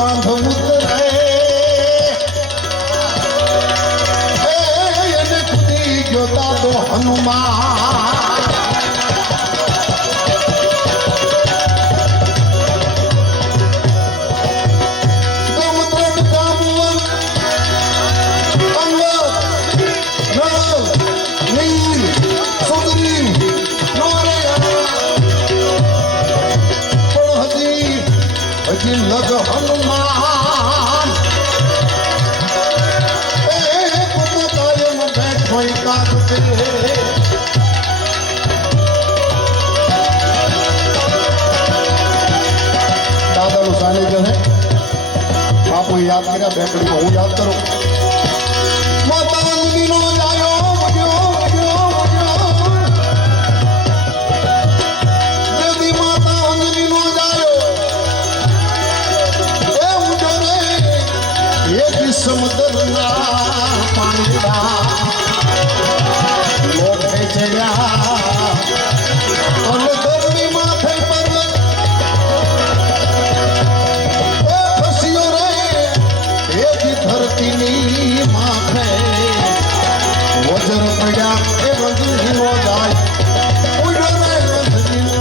બાંધ ઉતરે એને કુદી ગયો દાદો હનુમાન લગ હનુમાન એ પુત્ર કાયમ બેઠો કાંતે દાદાનું સાનિધ્ય છે બાપુ યાદ કર્યા બેકડીમાં હું યાદ કરું માતા અંજનીનો જાયો વગ્યો વગ્યો વગ્યો દેવી માતા અંજનીનો જાયો સમુદ્રના પાણીડા લોકે જયા અને ધરણી માથે પર્વત એ ખસ્યો રે એથી ધરતીની માથે વજર પડ્યા એ વજરીનો જાય ઉડ્યો રે વજરીનો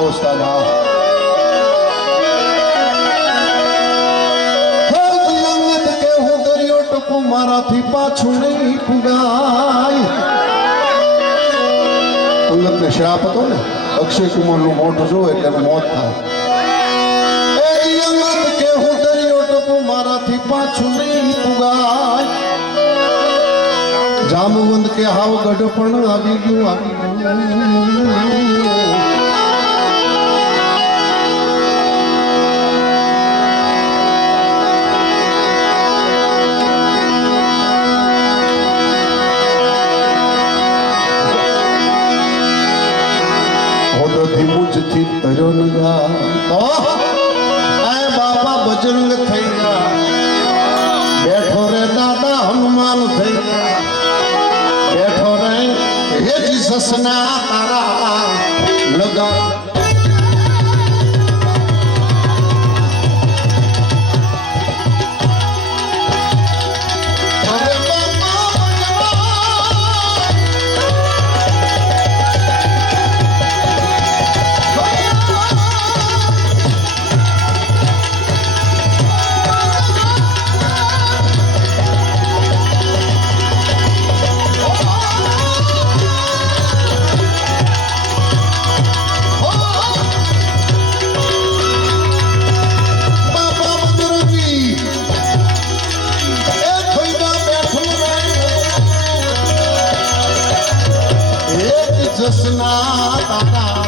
ઉસ્તાદ કે હું દરિયો ટપુ મારાથી પાછું નહીં પુગાય ઉલ્લતને શ્રાપ હતો ને અક્ષય કુમાર નું મોઢું જોવે એટલે એનું મોત થાય કે હું દરિયો ટપુ મારાથી પાછું નહીં પુગાય જામવંત કે હાવ ગઢપણ આવી ગયું મુજથી તર્યો ન જાય બાબા બજરંગ થઈ ગયા બેઠો રે દાદા હનુમાન થઈ ગયા બેઠો રે હે જીસસ ના તારા લગા જસના તારા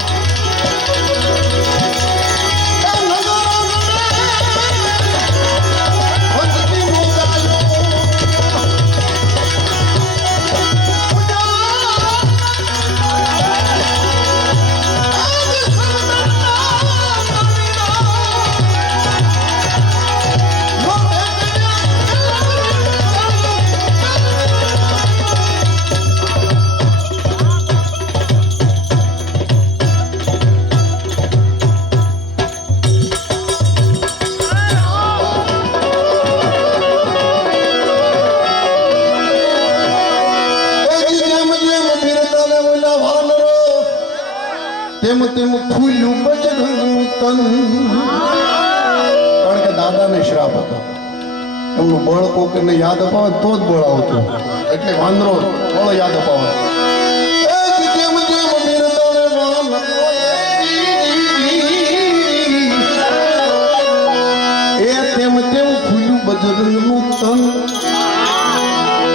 તેમ તેમ ખુલ્યું બજરંગનું તન કારણ કે દાદાને શ્રાપ હતો એમનું બળ કોકને યાદ અપાવે તો જ બળ આવતું એટલે વાંદરો બળ યાદ અપાવે તેમ તેમ ખુલ્યું બજરંગનું તન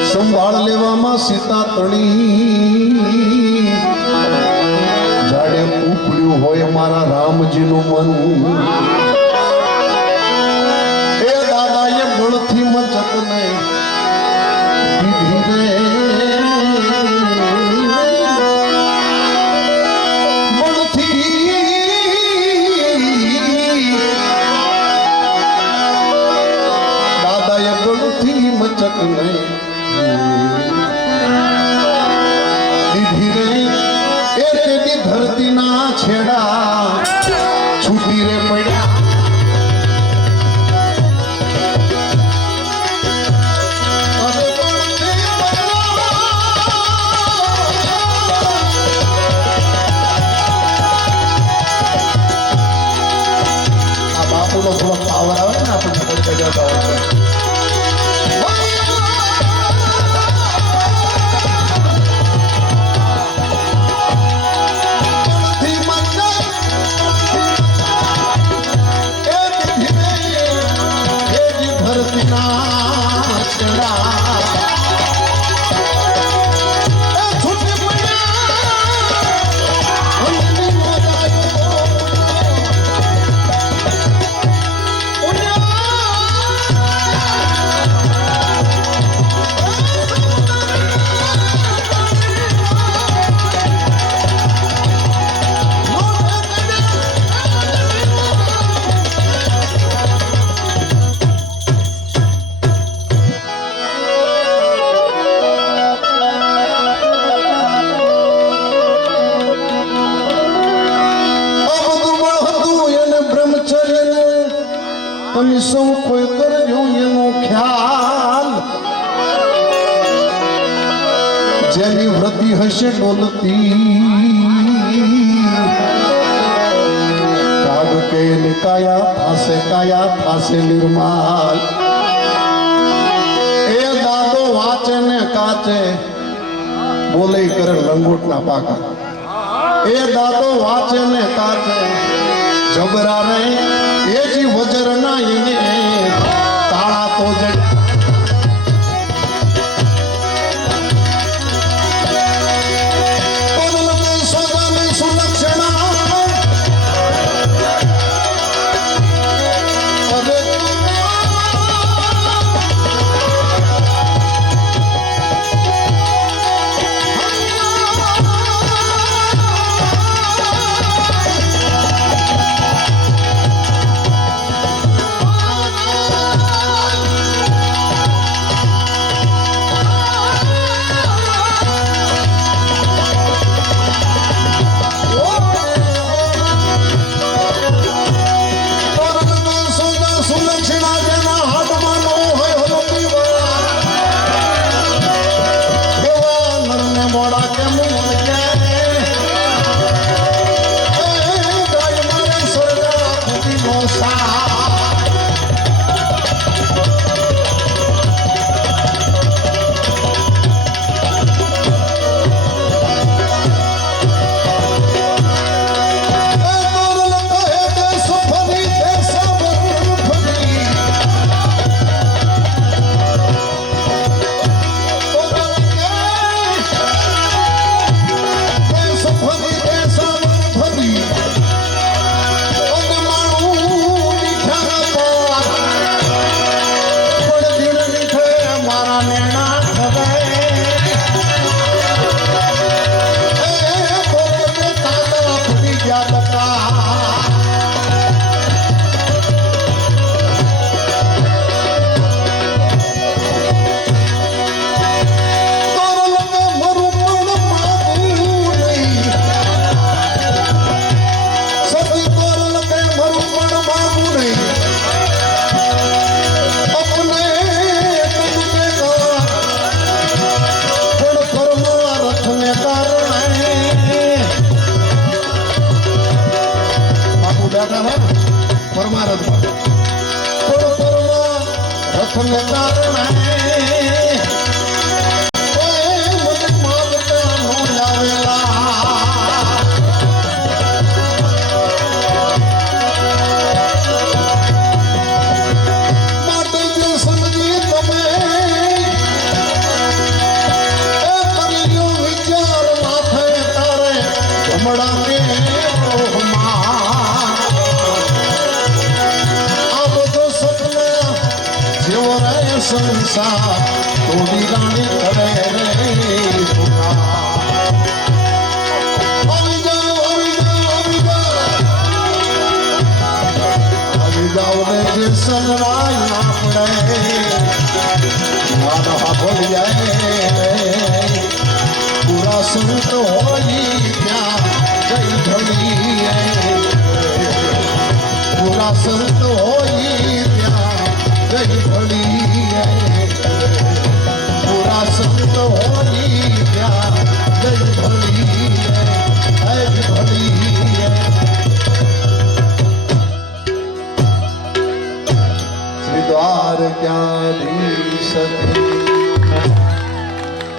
સંભાળ લેવામાં સીતા તણી જાડે ઉપડ્યું હોય મારા રામજીનું મન એ દાદાએ બળથી મચક ને દીધી રે દાદાએ બળથી મચક ને છેડા છૂટી રે પડ્યા આ બાપુનો થોડો પાવર આવે ને આપણને કોઈ જતા હોય તમે સૌ કોઈ કરજો એનો ખ્યાલ જેની વ્રતિ હશે ડોલતી કાગ કે કાયા થાશે નિર્માલ એ દાદો વાંચે ને કાચે બોલે કરે લંગોટના પાકા એ દાદો વાંચે ને કાચે જબરા રે એ જી વજર ના એને તાળા તો જડ સંસાર તોડી રાણી કરે રે આવી જાઓ રે જે સનવાય ના પડે મારા ભોલી જાય પૂરા સંત હોય ત્યાં જઈ ઢળી પૂરા સંત હોય